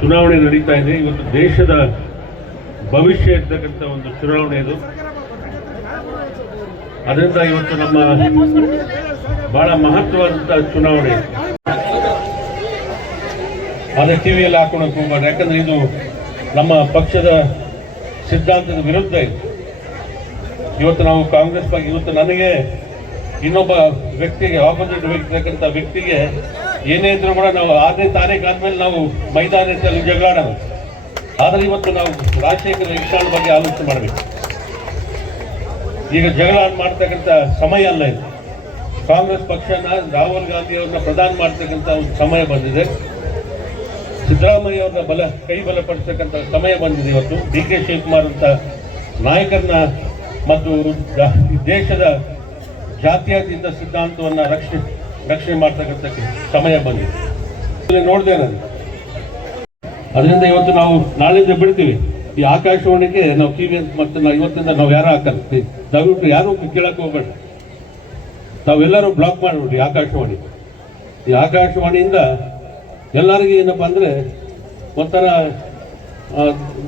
ಚುನಾವಣೆ ನಡೀತಾ ಇದೆ. ಇವತ್ತು ದೇಶದ ಭವಿಷ್ಯ ಇರ್ತಕ್ಕಂಥ ಒಂದು ಚುನಾವಣೆ ಇದು. ಅದರಿಂದ ಇವತ್ತು ನಮ್ಮ ಬಹಳ ಮಹತ್ವವಾದಂಥ ಚುನಾವಣೆ. ಆದರೆ ಟಿವಿಯಲ್ಲಿ ಹಾಕೊಳಕ್ ಹೋಗ್ಬಾರ್ದು ಯಾಕಂದ್ರೆ ಇದು ನಮ್ಮ ಪಕ್ಷದ ಸಿದ್ಧಾಂತದ ವಿರುದ್ಧ ಇದೆ. ಇವತ್ತು ನಾವು ಕಾಂಗ್ರೆಸ್ ಬಗ್ಗೆ ಇವತ್ತು ನನಗೆ ಇನ್ನೊಬ್ಬ ವ್ಯಕ್ತಿಗೆ ಆಪೋಸಿಟ್ ವ್ಯಕ್ತಿರ್ತಕ್ಕಂಥ ವ್ಯಕ್ತಿಗೆ ಏನೇ ಇದ್ರೂ ಕೂಡ ನಾವು ಆರನೇ ತಾರೀಕು ಆದ್ಮೇಲೆ ನಾವು ಮೈದಾನದಲ್ಲಿ ಜಗಳಾಡೋದು. ಆದರೆ ಇವತ್ತು ನಾವು ರಾಜಶೇಖರ ಯಕ್ಷಾಣ ಬಗ್ಗೆ ಆಲೋಚನೆ ಮಾಡಬೇಕು. ಈಗ ಜಗಳ ಮಾಡ್ತಕ್ಕಂಥ ಸಮಯ ಅಲ್ಲ ಇದು. ಕಾಂಗ್ರೆಸ್ ಪಕ್ಷನ ರಾಹುಲ್ ಗಾಂಧಿ ಅವ್ರನ್ನ ಪ್ರಧಾನ ಮಾಡ್ತಕ್ಕಂಥ ಒಂದು ಸಮಯ ಬಂದಿದೆ. ಸಿದ್ದರಾಮಯ್ಯ ಅವ್ರನ್ನ ಬಲ, ಕೈ ಬಲಪಡಿಸ್ತಕ್ಕಂಥ ಸಮಯ ಬಂದಿದೆ ಇವತ್ತು. ಡಿ ಕೆ ಶಿವಕುಮಾರ್ ಅಂತ ನಾಯಕರನ್ನ ಮತ್ತು ದೇಶದ ಜಾತ್ಯತೀತ ಸಿದ್ಧಾಂತವನ್ನ ರಕ್ಷಣೆ ರಕ್ಷಣೆ ಮಾಡ್ತಕ್ಕಂಥ ಸಮಯ ಬಂದಿದೆ. ನೋಡಿದೆ ನಾನು. ಅದರಿಂದ ಇವತ್ತು ನಾವು ನಾಳೆಯಿಂದ ಬಿಡ್ತೀವಿ. ಈ ಆಕಾಶವಾಣಿಗೆ ನಾವು ಕಿವಿ ಮತ್ತೆ ನಾವು ಇವತ್ತಿಂದ ನಾವು ಯಾರು ಹಾಕಲ್ಲ. ದಯವಿಟ್ಟು ಯಾರೂ ಕೇಳಕ್ಕೆ ಹೋಗ್ಬೇಡ. ತಾವೆಲ್ಲರೂ ಬ್ಲಾಕ್ ಮಾಡಿಬಿಡ್ರಿ ಆಕಾಶವಾಣಿ. ಈ ಆಕಾಶವಾಣಿಯಿಂದ ಎಲ್ಲರಿಗೂ ಏನಪ್ಪ ಅಂದರೆ ಒಂಥರ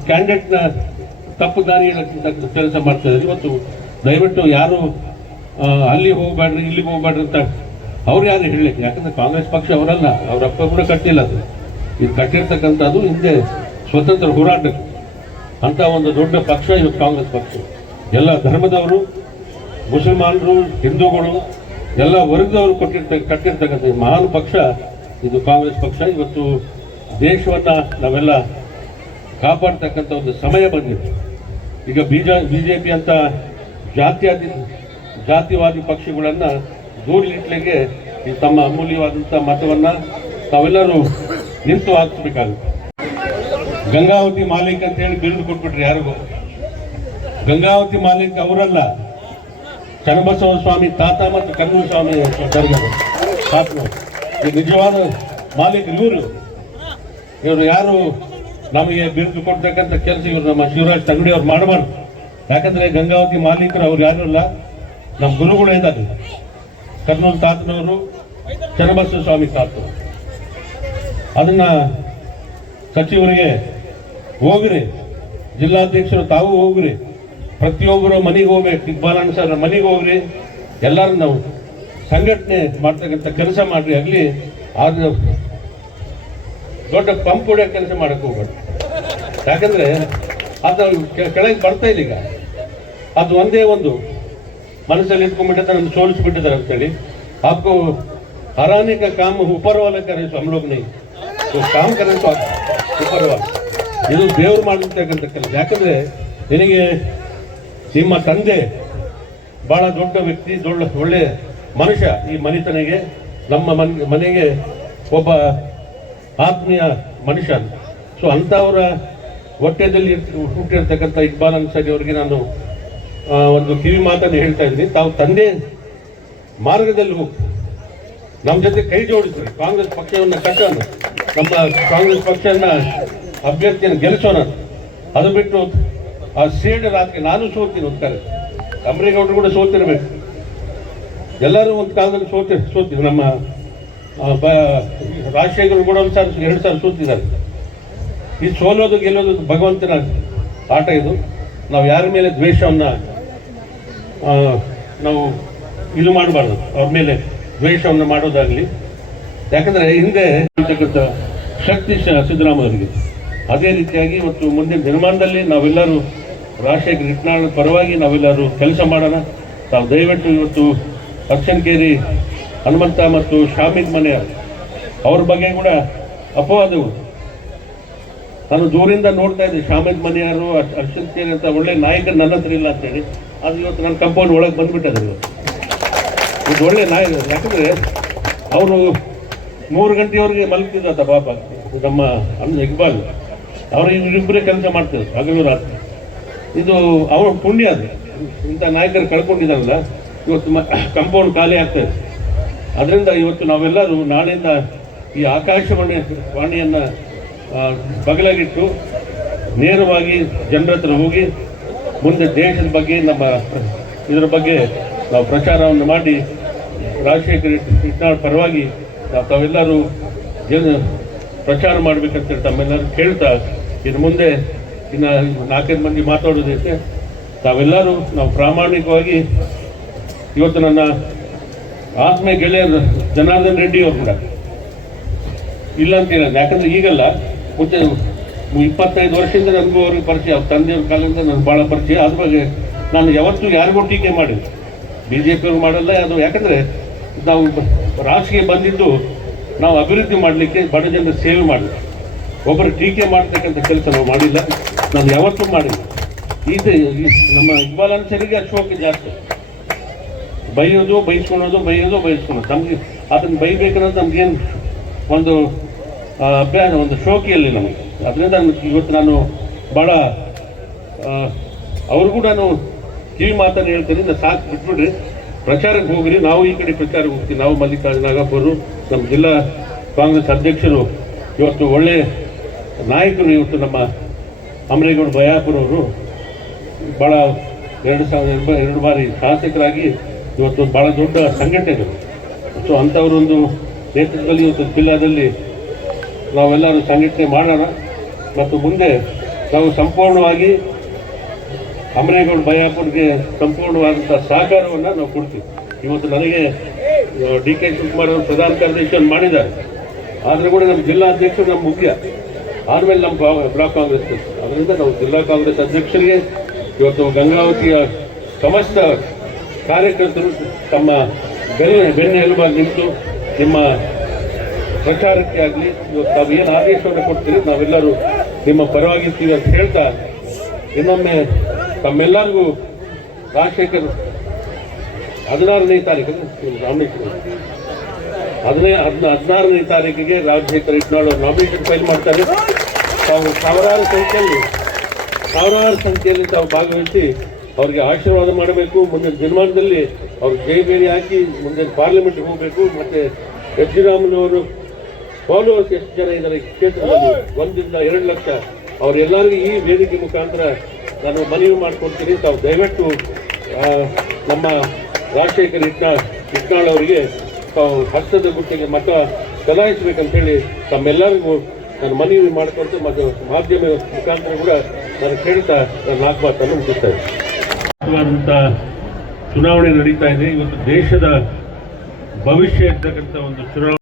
ಕ್ಯಾಂಡಿಡೇಟ್ನ ತಪ್ಪು ದಾರಿ ಕೆಲಸ ಮಾಡ್ತಾ ಇದ್ದಾರೆ. ಇವತ್ತು ದಯವಿಟ್ಟು ಯಾರು ಅಲ್ಲಿ ಹೋಗ್ಬೇಡ್ರಿ, ಇಲ್ಲಿ ಹೋಗ್ಬೇಡ್ರಿ ಅಂತ ಅವ್ರು ಯಾರು ಹೇಳಿ ಯಾಕಂದ್ರೆ ಕಾಂಗ್ರೆಸ್ ಪಕ್ಷ ಅವರಲ್ಲ, ಅವ್ರ ಕೂಡ ಕಟ್ಟಿಲ್ಲ ಅದು. ಇದು ಕಟ್ಟಿರ್ತಕ್ಕಂಥದ್ದು ಹಿಂದೆ ಸ್ವತಂತ್ರ ಹೋರಾಟಕ್ಕೆ ಅಂತ ಒಂದು ದೊಡ್ಡ ಪಕ್ಷ ಇವತ್ತು ಕಾಂಗ್ರೆಸ್ ಪಕ್ಷ. ಎಲ್ಲ ಧರ್ಮದವರು, ಮುಸಲ್ಮಾನರು, ಹಿಂದೂಗಳು, ಎಲ್ಲ ವರ್ಗದವರು ಕೊಟ್ಟಿರ್ತ, ಕಟ್ಟಿರ್ತಕ್ಕಂಥ ಮಹಾನ್ ಪಕ್ಷ, ಇದು ಕಾಂಗ್ರೆಸ್ ಪಕ್ಷ. ಇವತ್ತು ದೇಶವನ್ನ ನಾವೆಲ್ಲ ಕಾಪಾಡ್ತಕ್ಕಂಥ ಒಂದು ಸಮಯ ಬಂದಿದೆ. ಈಗ ಬಿಜ ಬಿ ಜೆ ಪಿ ಅಂತ ಜಾತ್ಯಾದಿ ಜಾತಿವಾದಿ ಪಕ್ಷಗಳನ್ನ ದೂರಲಿಟ್ಲಿಕ್ಕೆ ಈ ತಮ್ಮ ಅಮೂಲ್ಯವಾದಂಥ ಮತವನ್ನ ತಾವೆಲ್ಲರೂ ನಿಂತು ಹಾಕಿಸ್ಬೇಕಾಗುತ್ತೆ. ಗಂಗಾವತಿ ಮಾಲೀಕ್ ಅಂತ ಹೇಳಿ ಬಿರುದು ಕೊಟ್ಬಿಟ್ರಿ ಯಾರಿಗೂ. ಗಂಗಾವತಿ ಮಾಲೀಕ್ ಅವರಲ್ಲ. ಚನ್ನಬಸವ ಸ್ವಾಮಿ ತಾತ ಮತ್ತು ಕನ್ನೂರು ಸ್ವಾಮಿ. ಈ ನಿಜವಾದ ಮಾಲೀಕ ಇವರು. ಇವರು ಯಾರು ನಮಗೆ ಬಿರುದು ಕೊಡ್ತಕ್ಕಂಥ ಕೆಲಸ ಇವರು ನಮ್ಮ ಶಿವರಾಜ್ ತಂಗಡಿ ಅವ್ರು ಮಾಡಬಾರ್ದು. ಯಾಕಂದ್ರೆ ಗಂಗಾವತಿ ಮಾಲೀಕರು ಅವ್ರು ಯಾರು ಇಲ್ಲ. ನಮ್ಮ ಗುರುಗಳು ಇದ್ದಾರೆ. ಕರ್ನೂಲ್ ತಾತನವರು ಚನ್ನಬಸವ ಸ್ವಾಮಿ ತಾತರು. ಅದನ್ನ ಸಚಿವರಿಗೆ ಹೋಗ್ರಿ. ಜಿಲ್ಲಾಧ್ಯಕ್ಷರು ತಾವು ಹೋಗ್ರಿ. ಪ್ರತಿಯೊಬ್ಬರು ಮನೆಗೆ ಹೋಗ್ಬೇಕು. ಇಕ್ಬಾಲಣ್ಣ ಸರ್ ಮನೆಗೆ ಹೋಗ್ರಿ. ಎಲ್ಲರೂ ನಾವು ಸಂಘಟನೆ ಮಾಡ್ತಕ್ಕಂಥ ಕೆಲಸ ಮಾಡ್ರಿ. ಆಗಲಿ ಆದ್ರೆ ದೊಡ್ಡ ಪಂಪ್ ಹೊಡೆಯೋ ಕೆಲಸ ಮಾಡಕ್ಕೆ ಹೋಗ್ಬೇಡ. ಯಾಕಂದ್ರೆ ಅದು ಕೆಳಗೆ ಬರ್ತಾ ಇಲ್ಲ ಈಗ. ಅದು ಒಂದೇ ಒಂದು ಮನಸ್ಸಲ್ಲಿ ಇಟ್ಕೊಂಡ್ಬಿಟ್ಟಿದ್ದಾರೆ ನಮ್ಗೆ ಸೋಲಿಸ್ಬಿಟ್ಟಿದ್ದಾರೆ ಅಂತೇಳಿ आपको हराने का काम ऊपर वाला करे सो हम लोग नहीं तो काम करें तो ऊपर वाला ಇದು ದೇವ್ರು ಮಾಡಿರ್ತಕ್ಕಂಥ ಕೆಲಸ ಯಾಕಂದ್ರೆ ನಿನಗೆ ನಿಮ್ಮ ತಂದೆ ಬಹಳ ದೊಡ್ಡ ವ್ಯಕ್ತಿ ದೊಡ್ಡ ಒಳ್ಳೆ ಮನುಷ್ಯ ಈ ಮನಿತನಿಗೆ ನಮ್ಮ ಮನ್ ಮನೆಗೆ ಒಬ್ಬ ಆತ್ಮೀಯ ಮನುಷ್ಯ ಸೊ ಅಂಥವರ ಹೊಟ್ಟೆದಲ್ಲಿ ಇರ್ತ- ಹುಟ್ಟಿರ್ತಕ್ಕಂಥ ಇಕ್ಬಾಲ್ ಅನ್ಸಾರಿ ಅವರಿಗೆ ನಾನು ಆ, ಒಂದು ಕಿವಿ ಮಾತನ್ನು ಹೇಳ್ತಾ ಇದ್ದೀನಿ ತಾವು ತಂದೆ ಮಾರ್ಗದಲ್ಲಿ ಹೋಗಿ ನಮ್ಮ ಜೊತೆ ಕೈ ಜೋಡಿಸ್ರಿ. ಕಾಂಗ್ರೆಸ್ ಪಕ್ಷವನ್ನು ಕಟ್ಟೋಣ. ನಮ್ಮ ಕಾಂಗ್ರೆಸ್ ಪಕ್ಷನ ಅಭ್ಯರ್ಥಿಯನ್ನು ಗೆಲ್ಲಿಸೋಣ. ಅದು ಬಿಟ್ಟು ಆ ಸೀಡ್ ರಾತ್ರಿ ನಾನು ಸೋತೀನಿ ಒಂದು ಕರೆ ಅಂಬರೇಗೌಡರು ಕೂಡ ಸೋತಿರ್ಬೇಕು. ಎಲ್ಲರೂ ಒಂದು ಕಾಲದಲ್ಲಿ ಸೋತಿ, ಸೋತಿದ್ರು. ನಮ್ಮ ರಾಜಶೇಖರ್ ಕೂಡ ಒಂದು ಸಾರಿ, ಎರಡು ಸಾರಿ ಸೋತಿದ್ದಾರೆ. ಈ ಸೋಲೋದು ಗೆಲ್ಲೋದು ಭಗವಂತನ ಆಟ ಇದು. ನಾವು ಯಾರ ಮೇಲೆ ದ್ವೇಷವನ್ನು ನಾವು ಇದು ಮಾಡಬಾರ್ದು. ಅವ್ರ ಮೇಲೆ ದ್ವೇಷವನ್ನು ಮಾಡೋದಾಗಲಿ. ಯಾಕಂದರೆ ಹಿಂದೆ ಇರ್ತಕ್ಕಂಥ ಶಕ್ತಿ ಸಿದ್ದರಾಮಯ್ಯವರಿಗೆ. ಅದೇ ರೀತಿಯಾಗಿ ಮತ್ತು ಮುಂದಿನ ದಿನಮಾನದಲ್ಲಿ ನಾವೆಲ್ಲರೂ ರಾಜಶೇಖರ್ ಇಟ್ನಾಳ್ ಪರವಾಗಿ ನಾವೆಲ್ಲರೂ ಕೆಲಸ ಮಾಡೋಣ. ತಾವು ದಯವಿಟ್ಟು ಇವತ್ತು ಅರ್ಚನ್ಕೇರಿ ಹನುಮಂತ ಮತ್ತು ಶಾಮಿದ್ ಮನೆಯ ಅವ್ರ ಬಗ್ಗೆ ಕೂಡ ಅಪವಾದಗಳು. ನಾನು ದೂರಿಂದ ನೋಡ್ತಾ ಇದ್ದೆ. ಶಾಮಿದ್ ಮನೆಯವರು ಅಕ್ಷನ್ ಕೇರಿ ಅಂತ ಒಳ್ಳೆ ನಾಯಕರು ನನ್ನ ಹತ್ರ ಇಲ್ಲ ಅಂತೇಳಿ. ಅದು ಇವತ್ತು ನನ್ನ ಕಂಪೌಂಡ್ ಒಳಗೆ ಬಂದ್ಬಿಟ್ಟದೆ ಇವತ್ತು. ಇದು ಒಳ್ಳೆ ನಾಯಿ ಯಾಕಂದ್ರೆ ಅವರು ಮೂರು ಗಂಟೆಯವರೆಗೆ ಮಲಗ್ತಿದ್ದ ಪಾಪ. ನಮ್ಮ ಅಣ್ಣ ಇಕ್ಬಾಲ್. ಅವರು ಇವರಿಬ್ಬರೇ ಕೆಲಸ ಮಾಡ್ತಿದ್ರು, ಹಗಲು ರಾತ್ರಿ. ಇದು ಅವರ ಪುಣ್ಯ ಅದು. ಇಂಥ ನಾಯಕರು ಕಳ್ಕೊಂಡಿದ್ದಾರಲ್ಲ, ಇವತ್ತು ಕಂಪೌಂಡ್ ಖಾಲಿ ಆಗ್ತದೆ ಅದರಿಂದ ಇವತ್ತು ನಾವೆಲ್ಲರೂ ನಾಳೆಯಿಂದ ಈ ಆಕಾಶವಾಣಿ, ವಾಣಿಯನ್ನು ಬಗಲಾಗಿಟ್ಟು ನೇರವಾಗಿ ಜನರ ಹತ್ರ ಹೋಗಿ ಮುಂದೆ ದೇಶದ ಬಗ್ಗೆ ನಮ್ಮ ಇದರ ಬಗ್ಗೆ ನಾವು ಪ್ರಚಾರವನ್ನು ಮಾಡಿ ರಾಜಶೇಖರ ಇಟ್ನಾಳ್ ಪರವಾಗಿ ನಾವು ತಾವೆಲ್ಲರೂ ಜನ ಪ್ರಚಾರ ಮಾಡಬೇಕಂತೇಳಿ ತಮ್ಮೆಲ್ಲರೂ ಕೇಳ್ತಾ ಇನ್ನು ಮುಂದೆ ಇನ್ನು ನಾಲ್ಕೈದು ಮಂದಿ ಮಾತಾಡೋದೈತೆ ತಾವೆಲ್ಲರೂ ನಾವು ಪ್ರಾಮಾಣಿಕವಾಗಿ ಇವತ್ತು ನನ್ನ ಆತ್ಮೀಯ ಗೆಳೆಯರ ಜನಾರ್ದನ್ ರೆಡ್ಡಿ ಅವರು ಕೂಡ ಇಲ್ಲ ಅಂತ ಹೇಳೋದು. ಯಾಕಂದ್ರೆ ಈಗಲ್ಲ ಮುಂಚೆ ಇಪ್ಪತ್ತೈದು ವರ್ಷದಿಂದ ನನಗೂ ಅವ್ರಿಗೆ ಪರಿಚಯ, ಅವ್ರ ತಂದೆಯವ್ರ ಕಾಲದಿಂದ ನನಗೆ ಭಾಳ ಪರಿಚಯ. ಅದ್ರ ಬಗ್ಗೆ ನಾನು ಯಾವತ್ತೂ ಯಾರಿಗೂ ಟೀಕೆ ಮಾಡಿಲ್ಲ. ಬಿ ಜೆ ಪಿಯವ್ರು ಮಾಡಲ್ಲ, ಅದು ಯಾಕಂದರೆ ನಾವು ರಾಜಕೀಯ ಬಂದಿದ್ದು ನಾವು ಅಭಿವೃದ್ಧಿ ಮಾಡಲಿಕ್ಕೆ ಬಡ ಜನರ ಸೇವೆ ಮಾಡಲಿಕ್ಕೆ ಒಬ್ಬರು ಟೀಕೆ ಮಾಡ್ತಕ್ಕಂಥ ಕೆಲಸ ನಾವು ಮಾಡಿಲ್ಲ. ನಾನು ಯಾವತ್ತೂ ಮಾಡಿಲ್ಲ. ಇದು ನಮ್ಮ ಇಕ್ಬಾಲ್ ಅನ್ಸರಿಗೆ ಅಶೋಕ ಜಾಸ್ತಿ. ಬೈಯೋದು, ಬೈಸ್ಕೊಳೋದು ಬೈಯೋದು, ಬೈಸ್ಕೊಳೋದು. ನಮಗೆ ಅದನ್ನು ಬೈಬೇಕನ್ನೋದು ನಮಗೇನು ಒಂದು ಅಭ್ಯಾಸ, ಒಂದು ಶೋಕಿಯಲ್ಲಿ ನಮಗೆ. ಅದರಿಂದ ಇವತ್ತು ನಾನು ಭಾಳ ಅವ್ರಿಗೂ ನಾನು ಕಿವಿ ಮಾತನ್ನು ಹೇಳ್ತೀನಿ ನಾನು ಸಾಕು ಬಿಟ್ಬಿಡ್ರಿ. ಪ್ರಚಾರಕ್ಕೆ ಹೋಗ್ರಿ, ನಾವು ಈ ಕಡೆ ಪ್ರಚಾರಕ್ಕೆ ಹೋಗ್ತೀವಿ. ನಾವು ಮಲ್ಲಿಕಾರ್ಜುನ ನಾಗಪ್ಪರು, ನಮ್ಮ ಜಿಲ್ಲಾ ಕಾಂಗ್ರೆಸ್ ಅಧ್ಯಕ್ಷರು, ಇವತ್ತು ಒಳ್ಳೆ ನಾಯಕರು ಇವತ್ತು ನಮ್ಮ ಅಮರೇಗೌಡ ಬಯಾಪುರವರು ಭಾಳ ಎರಡು ಸಾವಿರದ ಎರಡು ಬಾರಿ ಶಾಸಕರಾಗಿ ಇವತ್ತು ಭಾಳ ದೊಡ್ಡ ಸಂಘಟನೆಗಳು. ಸೊ ಅಂಥವರೊಂದು ನೇತೃತ್ವದಲ್ಲಿ ಇವತ್ತು ಜಿಲ್ಲಾದಲ್ಲಿ ನಾವೆಲ್ಲರೂ ಸಂಘಟನೆ ಮಾಡೋಣ. ಮತ್ತು ಮುಂದೆ ನಾವು ಸಂಪೂರ್ಣವಾಗಿ ಅಮರೇಗೌಡ ಬಯಾಪುರ್ಗೆ ಸಂಪೂರ್ಣವಾದಂಥ ಸಹಕಾರವನ್ನು ನಾವು ಕೊಡ್ತೀವಿ. ಇವತ್ತು ನನಗೆ ಡಿ ಕೆ ಶಿವಕುಮಾರ್ ಅವರು ಪ್ರಧಾನ ಕಾರ್ಯದರ್ಶಿಯನ್ನು ಮಾಡಿದ್ದಾರೆ. ಆದರೂ ಕೂಡ ನಮ್ಮ ಜಿಲ್ಲಾ ಅಧ್ಯಕ್ಷರು ನಮ್ಮ ಮುಖ್ಯ. ಆದಮೇಲೆ ನಮ್ಮ ಬ್ಲಾಕ್ ಕಾಂಗ್ರೆಸ್ ಅದರಿಂದ ನಾವು ಜಿಲ್ಲಾ ಕಾಂಗ್ರೆಸ್ ಅಧ್ಯಕ್ಷರಿಗೆ ಇವತ್ತು ಗಂಗಾವತಿಯ ಸಮಸ್ತ ಕಾರ್ಯಕರ್ತರು ತಮ್ಮ ಬೆನ್ನ ಬೆನ್ನ ಎಲುಬಾಗಿ ನಿಂತು ನಿಮ್ಮ ಪ್ರಚಾರಕ್ಕೆ ಆಗಲಿ, ಇವತ್ತು ತಾವು ಏನು ಆದೇಶವನ್ನು ಕೊಡ್ತೀರಿ, ನಾವೆಲ್ಲರೂ ನಿಮ್ಮ ಪರವಾಗಿರ್ತೀವಿ ಅಂತ ಹೇಳ್ತಾ ಇನ್ನೊಮ್ಮೆ ತಮ್ಮೆಲ್ಲರಿಗೂ ರಾಜಶೇಖರ್ ಹದಿನಾರನೇ ತಾರೀಕು ನಾಮಿನೇಷನ್ ಹದಿನೈ, ಹದಿನ, ಹದಿನಾರನೇ ತಾರೀಕಿಗೆ ರಾಜಶೇಖರ್ ಇಟ್ನಾಳು ಅವರು ನಾಮಿನೇಷನ್ ಫೈಲ್ ಮಾಡ್ತಾರೆ. ತಾವು ಸಾವಿರಾರು ಸಂಖ್ಯೆಯಲ್ಲಿ ಸಾವಿರಾರು ಸಂಖ್ಯೆಯಲ್ಲಿ ತಾವು ಭಾಗವಹಿಸಿ ಅವರಿಗೆ ಆಶೀರ್ವಾದ ಮಾಡಬೇಕು. ಮುಂದಿನ ದಿನಮಾನದಲ್ಲಿ ಅವ್ರು ಜೈಬೇರಿ ಹಾಕಿ ಮುಂದೆ ಪಾರ್ಲಿಮೆಂಟ್ಗೆ ಹೋಗಬೇಕು. ಮತ್ತು ಎಚ್ ಜಿ ರಾಮನವರು ಫಾಲೋವರ್ಸ್ ಎಷ್ಟು ಜನ ಇದ್ದಾರೆ ಈ ಕ್ಷೇತ್ರದಲ್ಲಿ? ಒಂದರಿಂದ ಎರಡು ಲಕ್ಷ. ಅವರೆಲ್ಲರಿಗೂ ಈ ವೇದಿಕೆ ಮುಖಾಂತರ ನಾನು ಮನವಿ ಮಾಡಿಕೊಡ್ತೀನಿ. ತಾವು ದಯವಿಟ್ಟು ನಮ್ಮ ರಾಜಶೇಖರ್ ಇಟ್ನಾ ಇಟ್ನಾಳ್ ಅವರಿಗೆ ತಾವು ಹರ್ಷದ ಗುಟ್ಟಿಗೆ ಮತ ಚಲಾಯಿಸಬೇಕಂತೇಳಿ ತಮ್ಮೆಲ್ಲರಿಗೂ ನಾನು ಮನವಿ ಮಾಡಿಕೊಡ್ತು ಮತ್ತು ಮಾಧ್ಯಮ ಮುಖಾಂತರ ಕೂಡ ನಾನು ಕೇಳ್ತಾ, ನನ್ನ ನಾಲ್ಕು ಮುಗಿಸ್ತಾ ಚುನಾವಣೆ ನಡೀತಾ ಇದೆ. ಇವತ್ತು ದೇಶದ ಭವಿಷ್ಯ ಇರ್ತಕ್ಕಂಥ ಒಂದು ಚುನಾವಣೆ.